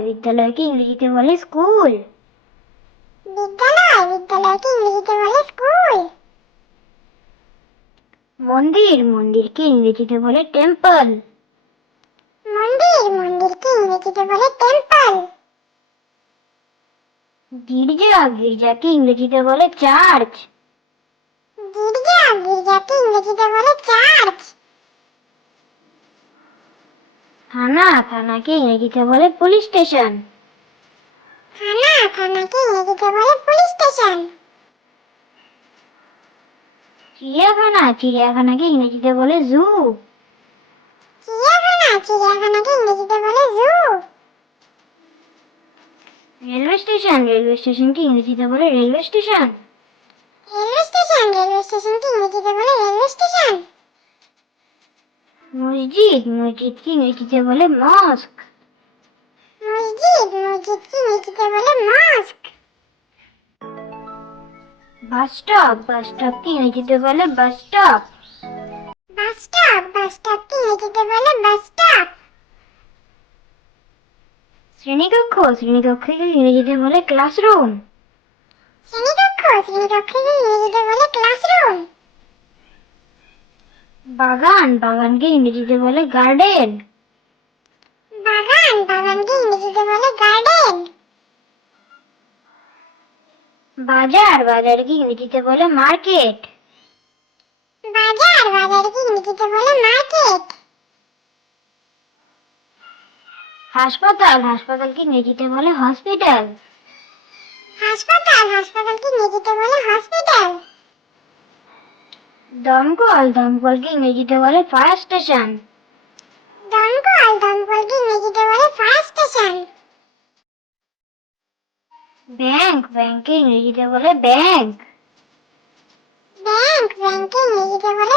বিদ্যালয়কে ইংরেজিতে বলে স্কুল। বিদ্যালয়কে ইংরেজিতে বলে স্কুল। মন্দিরকে ইংরেজিতে বলে টেম্পল। মন্দিরকে ইংরেজিতে বলে টেম্পল। গির্জাকে ইংরেজিতে বলে চার্চ। গির্জাকে ইংরেজিতে বলে চার্চ। থানাকে ইংরেজিতে বলে পুলিশ স্টেশন। থানাকে ইংরেজিতে বলে পুলিশ স্টেশন। চিড়িয়াখানাকে ইংরেজিতে বলে জু। চিড়িয়াখানাকে ইংরেজিতে বলে জু। রেলওয়ে স্টেশনকে ইংরেজিতে বলে রেলওয়ে স্টেশন। রেলওয়ে স্টেশনকে ইংরেজিতে বলে রেলওয়ে স্টেশন। মসজিদকে ইংরেজিতে বলে মস্ক। মসজিদকে ইংরেজিতে বলে মস্ক। বাসস্টপকে ইংরেজিতে বলে বাস স্টপ। বাসস্টপকে ইংরেজিতে বলে বাস স্টপ। শ্রেণীকক্ষকে ইংরেজিতে বলে ক্লাসরুম। শ্রেণীকক্ষকে ইংরেজিতে বলে ক্লাসরুম। বাগানকে ইংরেজিতে বলে গার্ডেন। বাগানকে ইংরেজিতে বলে গার্ডেন। বাজারকে ইংরেজিতে বলে মার্কেট। বাজারকে ইংরেজিতে বলে মার্কেট। হাসপাতালকে ইংরেজিতে বলে হসপিটাল। হাসপাতালকে ইংরেজিতে বলে হসপিটাল। দমকলকে ইংরেজিতে বলে ফায়ার স্টেশন। দমকলকে ইংরেজিতে বলে ফায়ার স্টেশন। ব্যাংকে ইংরেজিতে বলে ব্যাংক। ব্যাংকে ইংরেজিতে বলে